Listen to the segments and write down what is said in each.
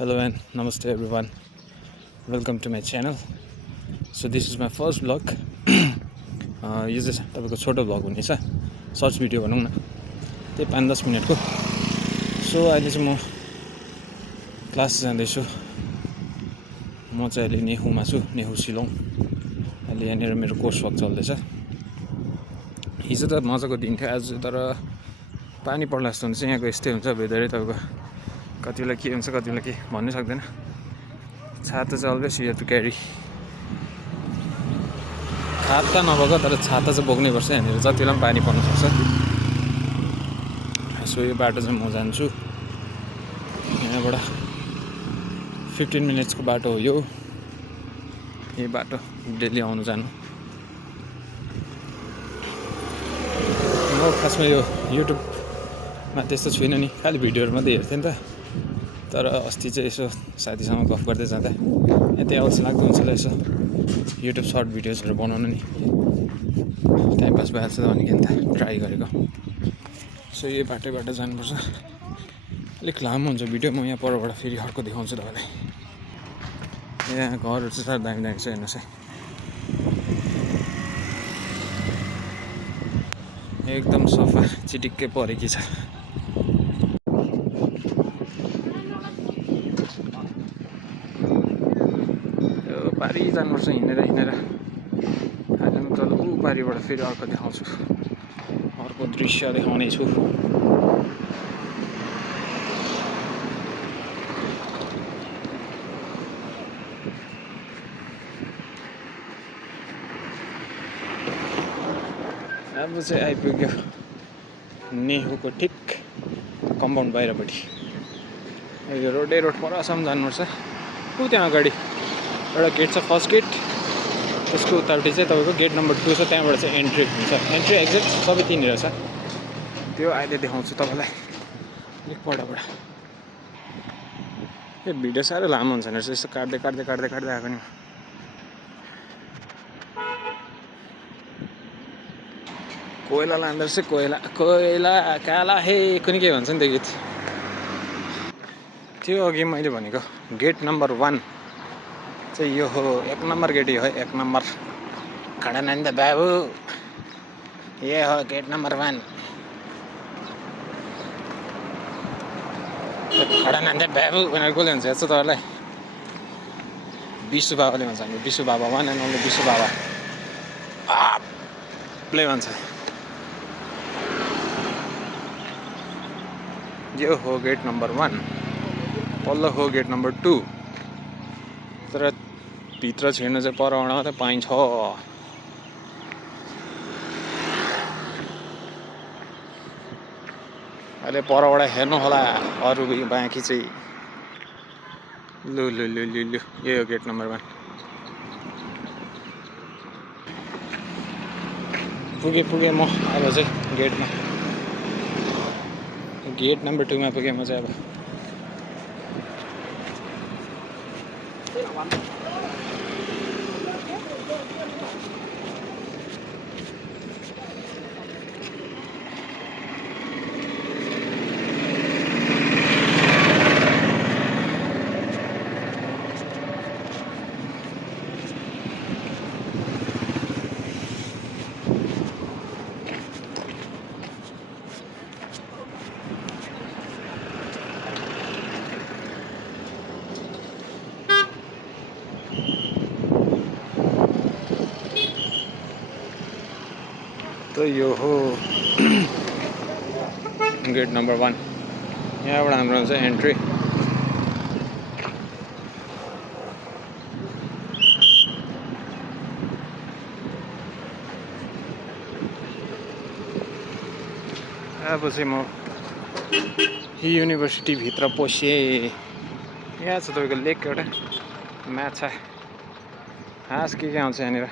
Hello and namaste everyone. Welcome to my channel. So this is my first vlog. यो चाहिँ तपाईँको छोटो vlog हुनेछ, सर्च भिडियो भनौँ न, त्यही 5-10 मिनटको. सो अहिले चाहिँ म क्लास जाँदैछु. म चाहिँ अहिले नेहुमा छु, नेहु शिलङ. अहिले यहाँनिर मेरो कोर्स वर्क चल्दैछ. हिजो त मजाको दिन थियो, आज तर पानी पर्ला जस्तो हुन्छ. यहाँको यस्तै हुन्छ वेदरै, तपाईँको कति बेला के हुन्छ कति बेला के भन्नु सक्दैन. छाता चाहिँ always you have to carry. छाता नभएको तर छाता चाहिँ बोक्नै पर्छ यहाँनिर, जति बेला पनि पानी पर्न सक्छ. सो यो बाटो चाहिँ म जान्छु. यहाँबाट 15 मिनट्सको बाटो हो यो. यही बाटो डेली आउनु जानु. म खासमा यो युट्युबमा त्यस्तो छुइनँ नि, खालि भिडियोहरू मात्रै हेर्थेँ नि त. तर अस्ति चाहिँ यसो साथीसँग गफ गर्दै जाँदा यति अल्छी लाग्दो हुन्छ ल यसो युट्युब सर्ट भिडियोजहरू बनाउनु नि, टाइम पास भइहाल्छ त भनेको नि त ट्राई गरेको. सो यही बाटोबाट जानुपर्छ. अलिक लामो हुन्छ भिडियो. म यहाँ परबाट फेरि अर्को देखाउँछु तपाईँलाई. यहाँ घरहरू चाहिँ साह्रो दामी दामी छ, हेर्नुहोस् है. एकदम सफा चिटिक्कै परेकी छ. यो पारि जानुपर्छ हिँडेर हिँडेर. आज म तल ऊ पारिबाट फेरि अर्को देखाउँछु, अर्को दृश्य देखाउने छु. अब चाहिँ आइपुग्यो नेहुको ठिक कम्पाउन्ड बाहिरपट्टि. यो रोड परसम्म जानुपर्छ. ऊ त्यहाँ अगाडि एउटा गेट छ, फर्स्ट गेट. त्यसको उतापट्टि चाहिँ तपाईँको गेट नम्बर 2 छ. त्यहाँबाट चाहिँ एन्ट्री हुन्छ. एन्ट्री एक्जिट सबै त्यहीँनिर छ. त्यो अहिले देखाउँछु तपाईँलाई अलिक परबाट. यो भिडियो साह्रो लामो हुन्छ रहेछ, यस्तो काट्दै आएको नि. कोइला लाँदो रहेछ, कोइला काला हे कुनै के भन्छ नि त्यो गीत. त्यो अघि मैले भनेको गेट नम्बर 1 चाहिँ यो हो. 1 नम्बर गेट यो हो, 1 नम्बर. खडानन्द बाबु, यो हो गेट नम्बर 1. खडानन्द बाबु भनेर कसले भन्छ यस्तो तपाईँलाई? विशु बाबाले भन्छ. हामी विशु बाबा, 1 एन्ड ओन्ली विशु बाबा ले भन्छ. यो हो गेट नम्बर 1. पल्लो हो गेट नम्बर 2. तर भित्र छिर्न चाहिँ परबाट मात्रै पाइन्छ. अहिले परबाट हेर्नु होला अरू बाँकी चाहिँ. लु यो हो गेट नम्बर 1. पुगेँ म अब चाहिँ गेटमा. गेट नम्बर 2 मा पुगेँ म चाहिँ अब. तो यो हो गेट नम्बर 1. यहाँबाट हाम्रो चाहिँ एन्ट्री. अब चाहिँ म युनिभर्सिटी भित्र पसेँ. यहाँ छ तपाईँको लेक, एउटा माछा हाँस के आउँछ यहाँनिर.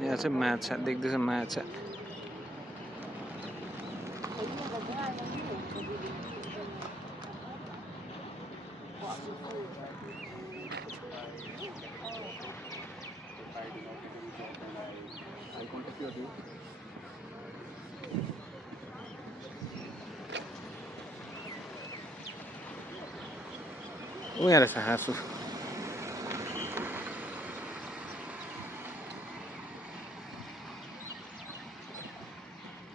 यहाँ चाहिँ माछा देख्दैछ माछा ऊ यहाँ रहेछ हाँसु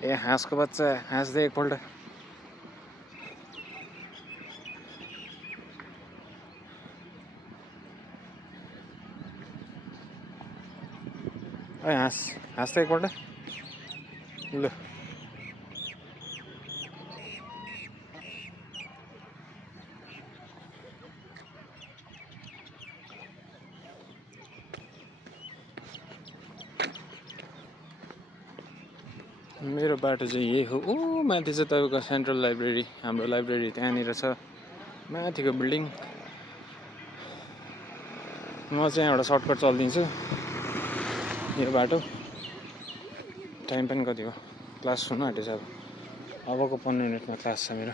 ए हाँसको बच्चा हाँस्दै एकपल्ट ए हाँस त एकपल्ट ल मेरो बाटो चाहिँ यही हो ऊ माथि चाहिँ तपाईँको सेन्ट्रल लाइब्रेरी हाम्रो लाइब्रेरी त्यहाँनिर छ माथिको बिल्डिङ म चाहिँ यहाँबाट सर्टकट चलिदिन्छु यो बाटो टाइम पनि कति हो क्लास हुन आँटेछ अबको 15 मिनटमा क्लास छ मेरो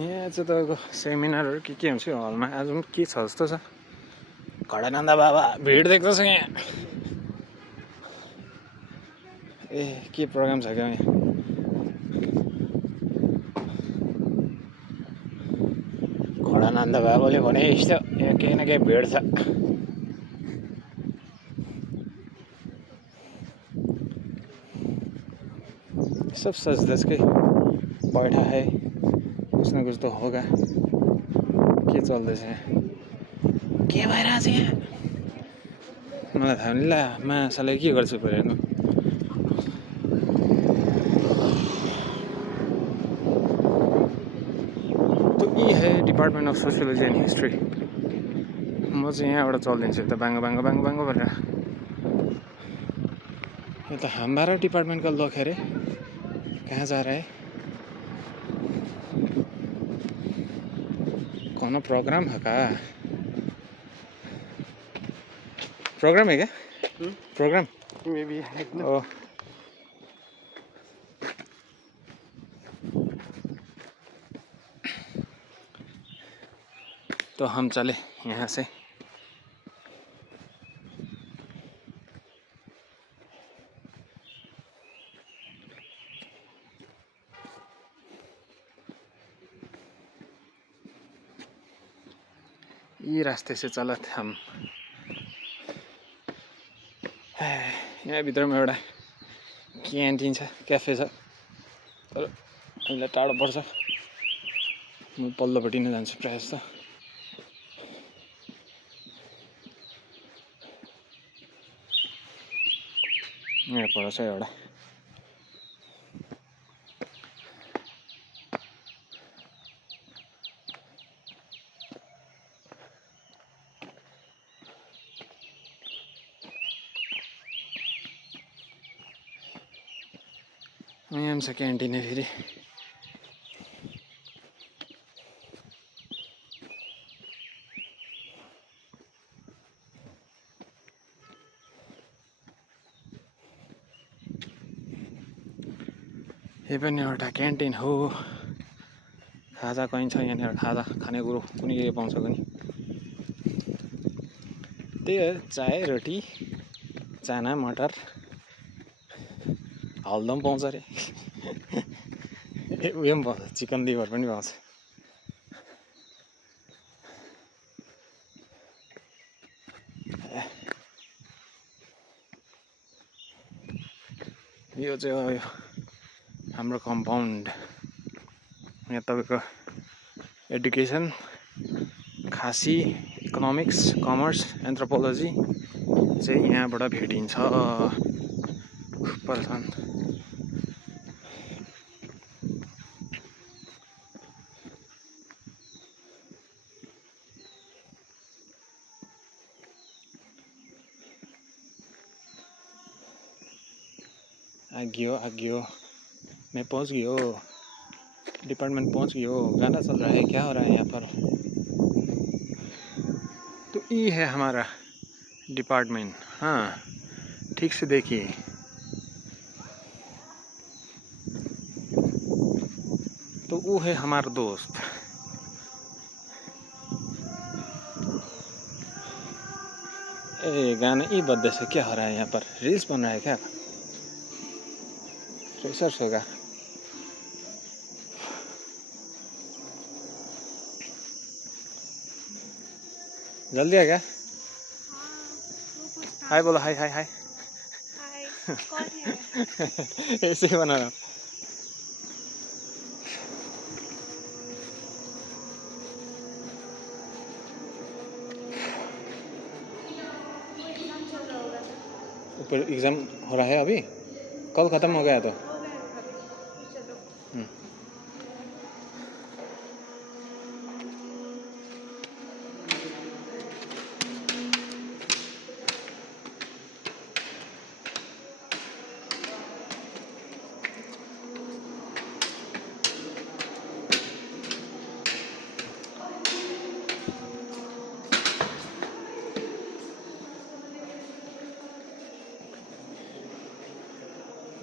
यहाँ चाहिँ तपाईँको सेमिनारहरू के हुन्छ हलमा आज पनि के छ जस्तो छ घडानन्द बाबा भिड देख्दैछ यहाँ ए के प्रोग्राम छ क्या यहाँ घडानन्द बाबाले भने यस्तो यहाँ केही न केही भिड छ सब सच धज के बैठा है कुछ न कुछ तो होगा के चल्दैछ यहाँ के भइरहेछ यहाँ मलाई थाहा नि ला माछाले के गर्छ परेको तो यी है department of sociology and history म चाहिँ यहाँबाट चलिदिन्छु यता बाङ्गो बाङ्गो बाङ्गो बाङ्गो भनेर यो त हमारा डिपार्टमेंट का लोग है रे कहाँ जा रहा है कौन प्रोग्राम है का प्रोग्राम है क्या प्रोग्राम मे बी ओ तो हम चले यहाँ से ये रास्ते से चला थे हम यहाँ भित्र में एउटा क्यान्टिन छ क्याफे छ तर हामीलाई टाढो पर्छ म पल्लोपट्टि नै जान्छु प्रायः जस्तो यहाँ पर छ एउटा यहाँ पनि छ क्यान्टिन फेरि यो पनि एउटा क्यान्टिन हो खाजा पाइन्छ यहाँनिर खाजा खानेकुरो कुनै के पाउँछ पनि त्यही हो चाय रोटी चाना मटर हल्दम पाउँछ अरे उयो पनि पाउँछ चिकन लिभर पनि पाउँछ यो चाहिँ यो हाम्रो कम्पाउन्ड यहाँ तपाईँको education Khasi economics commerce anthropology चाहिँ यहाँबाट भेटिन्छ परसान आगियो मैं पहुंच गई हो, डिपार्टमेंट पहुंच गई हो। गाना चल रहा है, क्या हो रहा है यहाँ पर? तो ये है हमारा डिपार्टमेंट। हाँ, ठीक से देखिए। तो वो है हमारा दोस्त। ए गाना ये बदले से क्या हो रहा है यहाँ पर? रील्स बन रहा है क्या? फ्रेशर्स होगा। जल्दी आ गया। हाय बोलो, हाय हाय हाय। हाय, कौन है? ऐसे ही बना रहा। ऊपर एग्जाम हो रहा है अभी, कल खत्म हो गया तो। हो गया अभी, चलो।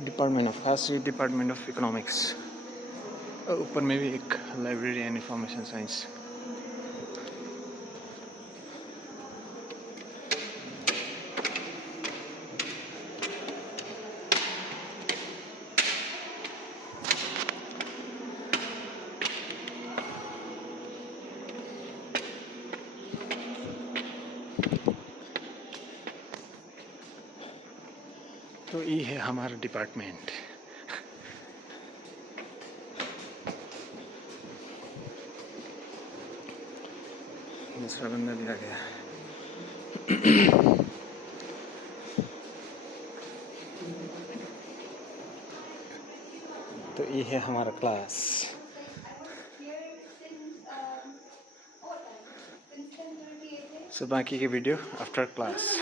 Department of history, department of economics. ऊपर में भी एक लाइब्रेरी एंड इंफॉर्मेशन साइंस। तो ये है हमारा डिपार्टमेंट। दूसरा बंदा भी आ गया। तो ये है हमारा क्लास। सो बाकी की वीडियो आफ्टर क्लास।